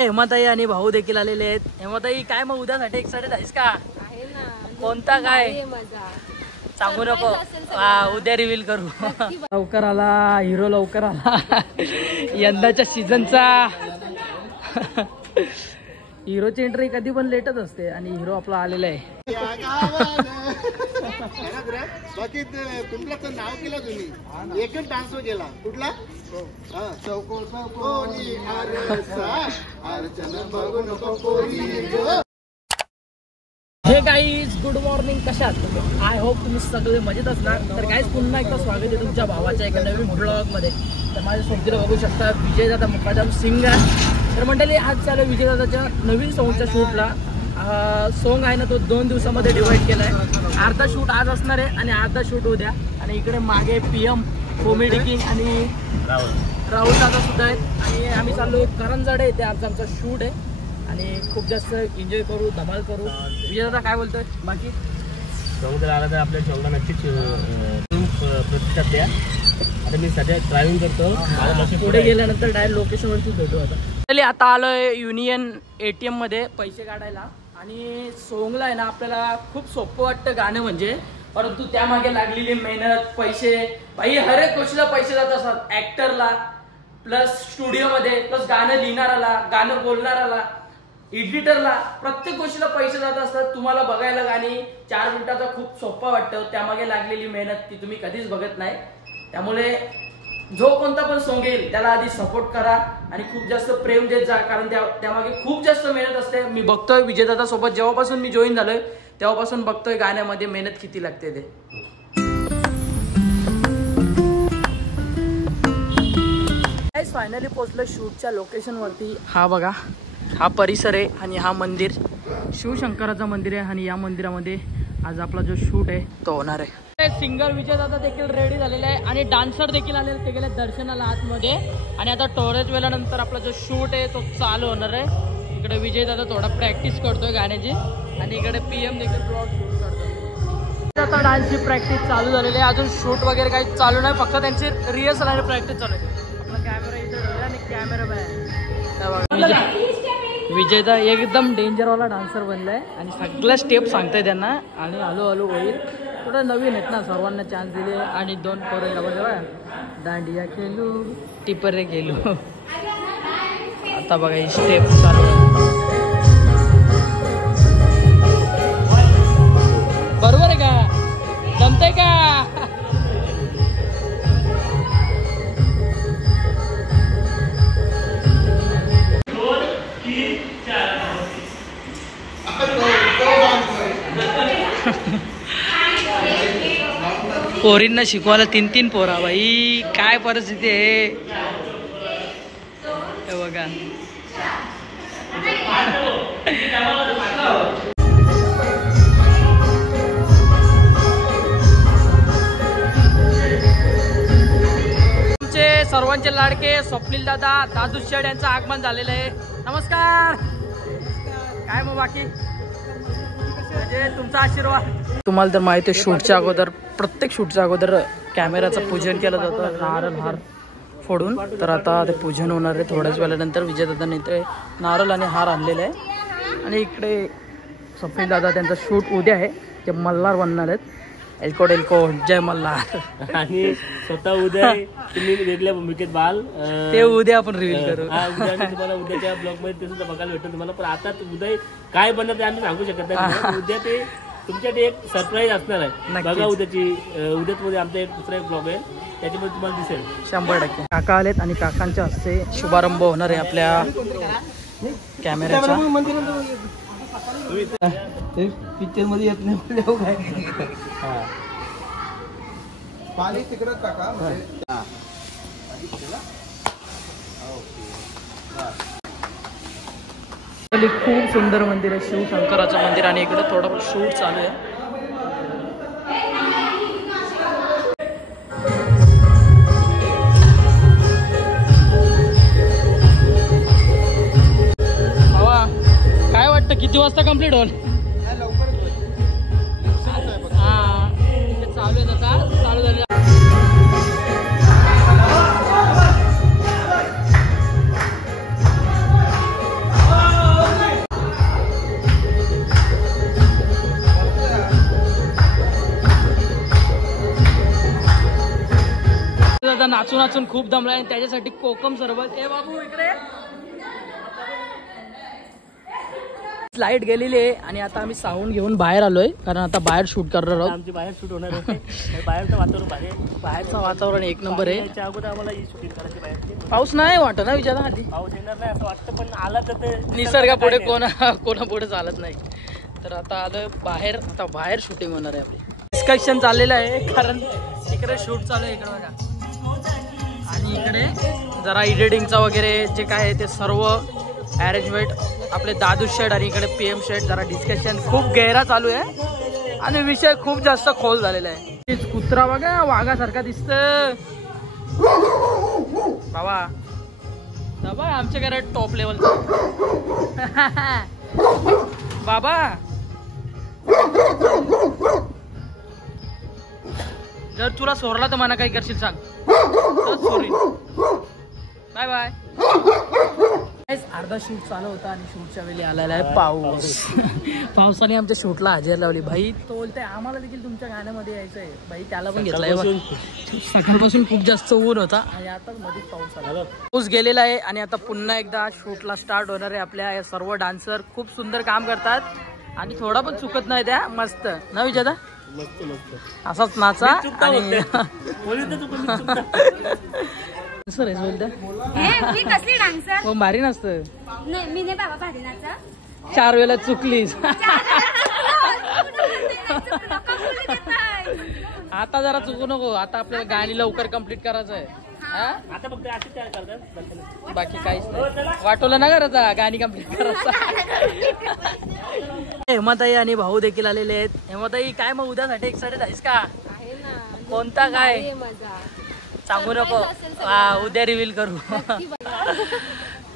हेमाताई आणि भाऊ देखील आलेले आहेत. हेमाताई काय मग उद्यासाठी एक्साइटेड आहेस का? कोणता काय सांगू नको, उद्या रिव्हील करू. लवकर आला हिरो, लवकर आला यंदाच्या सीझनचा. हिरोची एंट्री कधी पण लेटच असते आणि हिरो आपला आलेला आहे. बाकी कुठलं नाव केलं तुम्ही? एकच डान्स केला कुठला? हे गाईज गुड मॉर्निंग, कशात? आय होप तुम्ही सगळे मजेत असणार. तर गाईज पुन्हा एकदा स्वागत आहे तुमच्या भावाच्या एका नवीन व्लॉग मध्ये. तर माझ्या सोबतीला बघू शकता विजयदादा मुकादम सिंग आहे. तर मंडळी आज चालू विजयदादाच्या नवीन सॉंगच्या शूटला. सॉंग आहे ना तो 2 दिवसामध्ये डिवाइड केला आहे. अर्धा शूट आज असणार आहे आणि अर्धा शूट उद्या. आणि इकडे मागे PM कॉमेडी किंग आणि राहुल दादा सुद्धा आहेत. आणि आम्ही चाललो करंजाडे येथे. आज आमचा शूट आहे आणि खूप जास्त एन्जॉय करू, धमाल करू. विजयदादा काय बोलतोय? बाकी सॉंग जर आला तर आपल्या सॉंगला नक्कीच प्रतिसाद द्या. आता मी सध्या ड्रायव्हिंग करतो, पुढे गेल्यानंतर डायरेक्ट लोकेशनवरती भेटू. आता आलोय युनियन ATM मध्ये पैसे काढायला. आणि सॉंगला आहे ना आपल्याला खूप सोपं वाटतं गाणं म्हणजे, परंतु त्यामागे लागलेली मेहनत, पैसे, भाई हर एक गोष्टीला पैसे जात असतात. ऍक्टरला प्लस स्टुडिओमध्ये प्लस गाणं लिहिणाराला, गाणं बोलणाराला, एडिटरला, प्रत्येक गोष्टीला पैसे जात असतात. तुम्हाला बघायला गाणी 4 मिनिटाचा खूप सोपं वाटतं, त्यामागे लागलेली मेहनत ती तुम्ही कधीच बघत नाही. त्यामुळे जो कोणता पण सॉंग येईल त्याला आधी सपोर्ट करा आणि खूप जास्त प्रेम देत जा, कारण त्यामागे खूप जास्त मेहनत असते. मी बघतोय विजयदादा सोबत जेव्हापासून मी जॉईन झालोय तेव्हापासून बघतोय गाण्यामध्ये मेहनत किती लागते ते. फायनली पोहोचलोय शूटच्या लोकेशन वरती. हा बघा, हा परिसर आहे आणि हा मंदिर शिवशंकराचं मंदिर आहे. आणि या मंदिरामध्ये आज आपला जो शूट आहे तो होणार आहे. सिंगर विजयदादा देखील रेडी झालेला आहे आणि डान्सर देखील आलेले, ते गेले दर्शनाला आतमध्ये. आणि आता थोड्याच वेळानंतर आपला जो शूट आहे तो चालू होणार आहे. इकडे विजयदादा थोडा प्रॅक्टिस करतोय गाण्याची आणि इकडे PM देखील ब्लॉग शूट करतोय. आता डान्सची प्रॅक्टिस चालू झालेली आहे. अजून शूट वगैरे काही चालू नाही, फक्त त्यांची रिहर्सल आणि प्रॅक्टिस चालू आहे. आपला कॅमेरा इथे आणि कॅमेरा बाय. विजयदा एकदम डेंजरवाला डान्सर बनलाय आणि सगळ्या स्टेप सांगताय त्यांना. आणि हळूहळू होईल. थोडं नवीन आहेत ना, सर्वांना चान्स दिले. आणि 2 पोरांना बघा, दांडिया खेळू, टिपरे खेळू. आता बघा ही स्टेप चालू आहे. बरोबर आहे का? जमतंय का? पोरींना शिकवायला 3-3 पोरा. बाई काय परिस्थिती आहे हे बघा. तुमचे सर्वांचे लाडके स्वप्नील दादा दादू शेड यांचं आगमन झालेलं आहे. नमस्कार. काय मग बाकी म्हणजे तुमचा आशीर्वाद. तुम्हाला तर माहिती आहे शूटच्या अगोदर, प्रत्येक शूटच्या अगोदर कॅमेराचं पूजन केलं जातं नारळ हार फोडून. तर आता ते पूजन होणार आहे थोड्याच वेळानंतर. विजयदादांनी ते नारळ आणि हार आणलेले आहे. आणि इकडे स्वप्नील दादा त्यांचा शूट उद्या आहे. ते मल्हार बनणार आहेत. एलकोड एलकोड जय मल्हार. आणि स्वतः उद्या तुम्ही वेगळ्या भूमिकेत बाल ते उद्या आपण रिव्हील करू. तुम्हाला उद्याच्या ब्लॉग मध्ये ते सुद्धा बघायला भेटेल तुम्हाला. पण आता उद्या काय बनणार ते आम्ही सांगू शकत नाही. उद्या ते तुमच्यासाठी एक सरप्राईज असणार आहे. बघा उद्याच मध्ये आमचा एक दुसरा एक ब्लॉग आहे, त्याच्यामध्ये तुम्हाला दिसेल 100%. काका आलेत आणि काकांच्या हस्ते शुभारंभ होणार आहे आपल्या कॅमेऱ्याचा. पिक्चर मध्ये येत नाही पाणी तिकडे टाका. खूप सुंदर मंदिर आहे, शिवशंकराचं मंदिर. आणि इकडे थोडं शूट चालू आहे. काय वाटतं किती वाजता कंप्लीट होईल? हा चालू आहे आता, चालू झाले. आता नाचून नाचून खूप दमलाय आणि त्याच्यासाठी कोकम सरबत. ए बाबू इकडे. लाईट गेलेली आहे आणि आता आम्ही साऊंड घेऊन बाहेर आलोय कारण आता बाहेर शूट करणार आहोत. आमची बाहेर शूट होणार आहे. बाहेरचं वातावरण बाहेरचं वातावरण एक नंबर आहे. त्याच्या अगोदर आम्हाला ही शूटिंग करायची बाहेरची. पाऊस नाही वाटत ना विचारा आधी. पाऊस येणार नाही असं वाटतं पण आला तर ते निसर्गा पुढे कोणा पुढे चालत नाही. तर आता आलोय बाहेर. आता बाहेर शूटिंग होणार आहे. आपली डिस्कशन चाललेलं आहे कारण इकडे शूट चालू आहे इकडे बघा आणि इकडे जरा एडिटिंगचा वगैरे जे काय आहे ते सर्व अरेंजमेंट आपले दादू शेड आणि इकडे PM शेड जरा डिस्कशन खूप गहरा चालू आहे आणि विषय खूप जास्त खोल झालेला आहे. कुत्रा बघा वाघासारखा दिसत बाबा. बाबा आमच्या घरात टॉप लेवल बाबा. जर तुला सोरला तर मला काही करशील सांग. Sorry bye bye. अर्धा शूट चालू होता आणि शूटच्या वेळी आलेला आहे पाऊस. पावसाने आमच्या शूटला हजेरी लावली. भाई तो बोलतोय आम्हाला देखील तुमच्या गाण्यामध्ये यायचं आहे. भाई त्याला पण घेतलाय. सकाळपासून खूप जास्त ऊन होता आणि आता मध्येच पाऊस आला. पाऊस गेलेला आहे आणि आता पुन्हा एकदा शूटला स्टार्ट होणार आहे. आपल्या या सर्व डान्सर खूप सुंदर काम करतात आणि थोडा पण चुकत नाही त्या. मस्त ना विचारा. मस्त मस्त असाच नाचा आणि सर मी कसली डान्सर हो भारी नसतं. नाही मी नाही बाबा भारी नाचा. 4 वेळेला चुकलीस. आता जरा चुकू नको. आता आपल्याला गाणी लवकर कंप्लीट करायचं आहे. आता फक्त अशीच काय करतात बाकी काहीच नाही. वाटवलं ना करायचा गाणी कंप्लीट करायचं. हेमाताई आणि भाऊ देखील आलेले आहेत. हेमाताई काय मग उद्यासाठी एक्साइटेड आहेस का? कोणता काय सांगू नको. उद्या रिव्हील करू.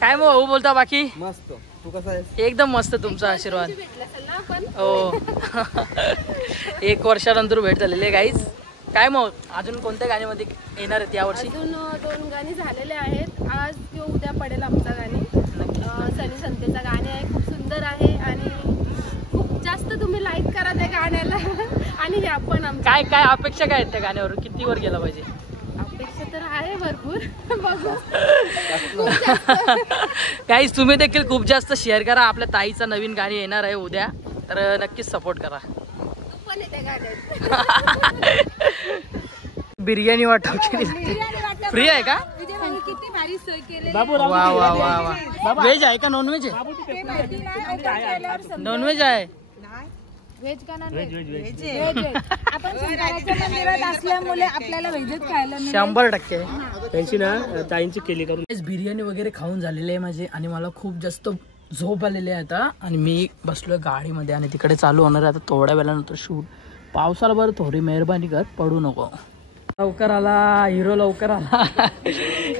काय मग भाऊ बोलता बाकी? मस्त. तू कसा आहेस? एकदम मस्त. तुमचा आशीर्वाद. हो 1 वर्षानंतर भेट झालेली आहे गाईज. काय मग अजून कोणत्या गाण्यामध्ये येणार आहेत यावर्षी? अजून 2 गाणी झालेले आहेत. आज किंवा उद्या पडेल आमचं गाणी. सनी संतेचा गाणे आहे. खूप सुंदर आहे आणि खूप जास्त तुम्ही लाईक करा त्या गाण्याला. आणि आपण काय काय अपेक्षा काय आहेत त्या गाण्यावर? किती वर गेला पाहिजे? अपेक्षा तर आहे भरपूर. बघू. गाईज तुम्ही देखील खूप जास्त शेअर करा. आपल्या ताईचं नवीन गाणी येणार आहे उद्या तर नक्कीच सपोर्ट करा. पण येते गाण्यात बिर्याणी वाटव फ्री आहे का? किती भारी सोय केली. बाबू वा वा वा वा. व्हेज आहे का नॉन व्हेज आहे? नॉन व्हेज आहे. व्हेज का नॉन व्हेज व्हेज व्हेज. आपण शंकराच्या मंदिरात असल्यामुळे आपल्याला व्हेजच खायला 100%. त्यांची ना ताईंची केली करून. बिर्याणी वगैरे खाऊन झालेली आहे माझी आणि मला खूप जास्त झोप आलेली आहे आता आणि मी बसलोय गाडीमध्ये आणि तिकडे चालू होणार आहे आता थोड्या वेळानंतर शूट. पावसाला बरं थोडी मेहरबानी कर पडू नको. लवकर आला हिरो. लवकर आला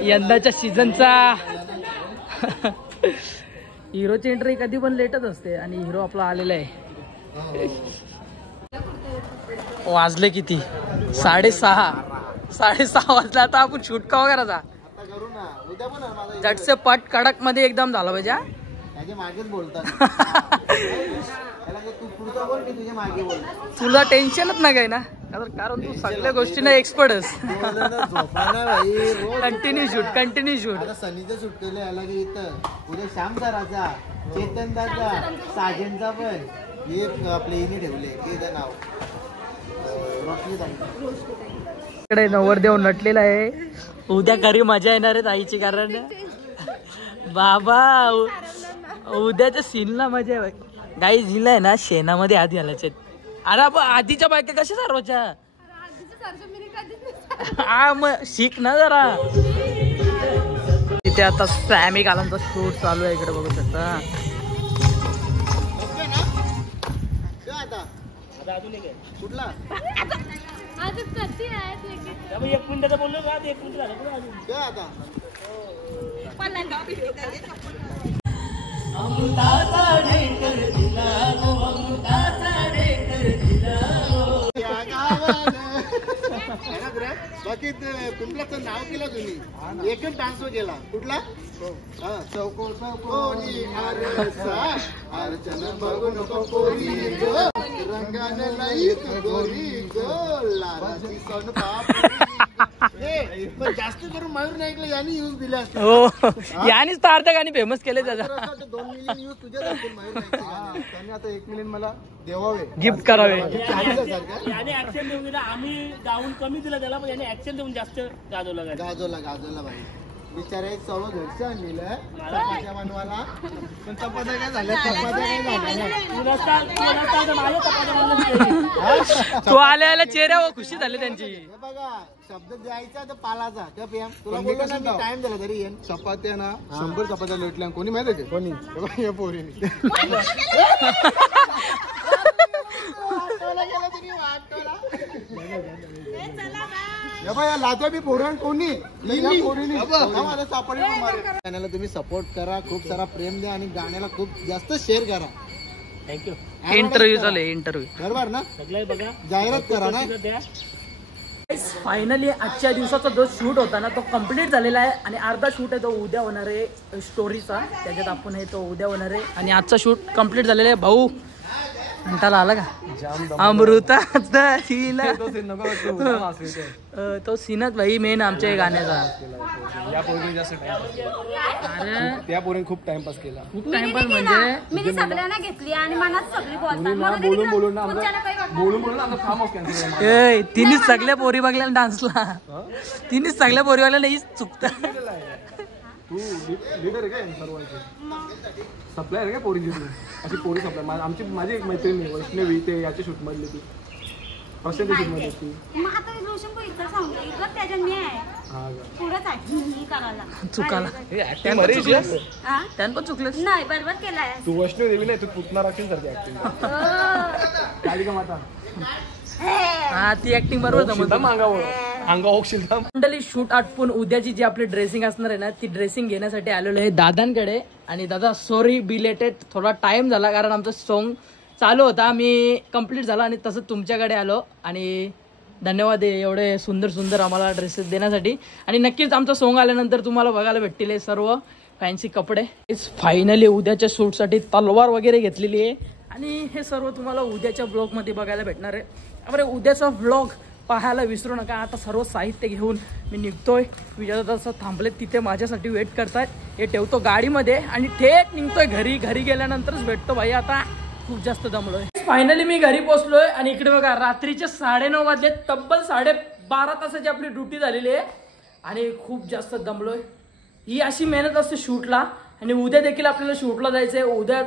यंदाच्या सीझनचा. हिरोची एंट्री कधी पण लेटच असते आणि हिरो आपला आलेला आहे. वाजले किती? 6:30 वाजले. आता आपण शूट का करायचा? झटसे पट कडक मध्ये एकदम झाला पाहिजे. मागेच बोलतात. तुला टेन्शनच नाही काय ना कारण तू सगळ्या गोष्टींना एक्सपर्टच. Continue shoot. आता सनीचं शूट केलं याला की इथं. उद्या श्याम सराचा, चेतन दाचा, साजनचा पण एक आपल्या इने ठेवले. ते नाव इकडे नवरदेव नटलेला आहे. उद्या घरी मजा येणार आहे ताईची कारण बाबा उद्याच्या सीनला मजा आहे. गाई जिला आहे ना शेणामध्ये आधी आल्याचे. अरे आधीच्या बायका कशा सर्वाच्या? हा मग शिक ना जरा. तिथे आता सॅमी कालांचा शूट चालू आहे. इकडे बघू शकता. अजून एक आहे. कुठला? त्यामुळे 1 मिनिटाचा बोललो का? 1 मिनिट झालं पुढे अजून आता बाकी पिंपळाचं नाव केलं तुम्ही. एकच डान्स केला. कुठला? चौको चौकोनी आरसा अर्चना बघू नको कोरी गो रंगाने नाही गोरी गो लाराची सोनपापडी पण जास्त करून मयूर नाईकला यांनी यूज दिले असते. हो यानेच तर अर्ध्या गाणी फेमस केले त्याचा. 2 मिलियन यूज तुझ्याच असतील मयूर नाईकचे गाणे. त्यांनी आता 1 मिलियन मला देवावे, गिफ्ट करावे. याने ऍक्शन देऊन दिला. आम्ही गाऊन कमी दिला त्याला, पण याने ऍक्शन देऊन जास्त गाजवला गाणं. गाजवला बाई. बिचारे सर्व घरचं आणलेलं चपात्या बनवायला, पण चपात्या काय झाल्या, चपात्या काय झाल्या. तो आल्या चेहऱ्यावर खुशी झाली त्यांची. हे बघा, शब्द द्यायचा तर पालाचा. त्या PM तुला बोललो ना मी टाइम दिला तरी येईन. चपात्या ना 100 चपात्या लोटल्या. कोणी माहिती आहे कोणी या पोरीने लाद्या बी पोरण कोणी चॅनलला तुम्ही सपोर्ट करा, खूप सारा प्रेम द्या आणि गाण्याला खूप जास्त शेअर करा. थँक्यू. इंटरव्ह्यू चालू आहे इंटरव्ह्यू. बरोबर ना, सगळे बघा जाहिरात करा ना. फायनली आजच्या दिवसाचा जो शूट होता ना तो कम्प्लीट झालेला आहे आणि अर्धा शूट आहे तो उद्या होणार आहे स्टोरीचा. त्याच्यात आपण आहे तो उद्या होणार आहे आणि आजचा शूट कम्प्लीट झालेला आहे. भाऊ म्हणताला आला का अमृताचा तो सीनच भाई मेन आमच्या गाण्याचा. या पोरीने जास्त अरे त्या पोरीने खूप टाइमपास केला. खूप टाइमपास म्हणजे मी सगळ्यांना घेतली आणि मनात सगळी बोलतात. बोलून आमचा फार्म हाऊस कॅन्सल केला. ए तिनेच सगळ्या पोरी बघल्या डान्सला. तिनेच सगळ्या पोरी बघल्या नाही चुकता. तू लीडर आहे काय सर्वांची, सप्लायर आहे का पोरीची तू? अशी पोरी सप्लाय. माझी एक मैत्रिणी वैष्णवी ते याच्या शूट मधली ती प्रशांत शूट मध्ये ती. मग आता रोशन को इथं सांगतो इथं त्याच्यात मी आहे हा पुढंच आहे करायला चुकाला हा? त्यान पण चुकलेस. नाही बरोबर केलाय. तू वैष्णवी देवी नाही, तू पुतणार असेल सारखी ऍक्टिंग. कालिका माता हा ती ऍक्टिंग बरोबर जमत. अंगावर मंडळी शूट आटपून उद्याची जी आपली ड्रेसिंग असणार आहे ना ती ड्रेसिंग घेण्यासाठी आलेलो आहे दादांकडे. आणि दादा सॉरी बिलेटेड, थोडा टाइम झाला कारण आमचं सॉन्ग चालू होता, मी कंप्लीट झाला आणि तसं तुमच्याकडे आलो. आणि धन्यवाद एवढे सुंदर सुंदर आम्हाला ड्रेसेस देण्यासाठी. आणि नक्कीच आमचं सॉन्ग आल्यानंतर तुम्हाला बघायला भेटतील हे सर्व फॅन्सी कपडे. फायनली उद्याच्या शूटसाठी तलवार वगैरे घेतलेली आहे आणि हे सर्व तुम्हाला उद्याच्या ब्लॉगमध्ये बघायला भेटणार आहे. बरं उद्याचा व्लॉग पाहायला विसरू नका. आता सर्व साहित्य घेऊन मी निघतोय. विजयदादा थांबलेत तिथे माझ्यासाठी वेट करतायत. हे ठेवतो गाडीमध्ये आणि थेट निघतोय घरी. घरी गेल्यानंतरच भेटतो भाई. आता खूप जास्त दमलोय. फायनली मी घरी पोहोचलोय आणि इकडे बघा रात्रीचे 9:30 वाजले. तब्बल 12.5 तासाची आपली ड्युटी झालेली आहे आणि खूप जास्त दमलोय. ही अशी मेहनत असते शूटला. आणि उद्या देखील आपल्याला शूटला जायचंय. उद्या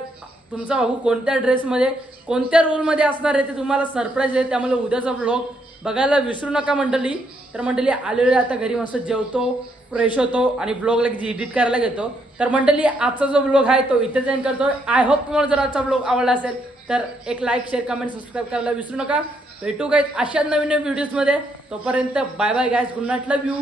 तुमचा भाऊ कोणत्या ड्रेसमध्ये कोणत्या रोलमध्ये असणार आहे ते तुम्हाला सरप्राईज आहे. त्यामुळे उद्याचा व्लॉग बघायला विसरू नका मंडळी. तर मंडळी आलेले आता घरी मस्त जेवतो, फ्रेश होतो आणि ब्लॉगला एडिट करायला घेतो. तर मंडळी आजचा जो ब्लॉग आहे तो इथेच एंड करतोय. आय होप तुम्हाला जर आजचा ब्लॉग आवडला असेल तर एक लाईक, शेअर, कमेंट, सबस्क्राईब करायला विसरू नका. भेटू गाईज अशा नवीन व्हिडिओजमध्ये. तोपर्यंत bye bye guys. Good night, love you.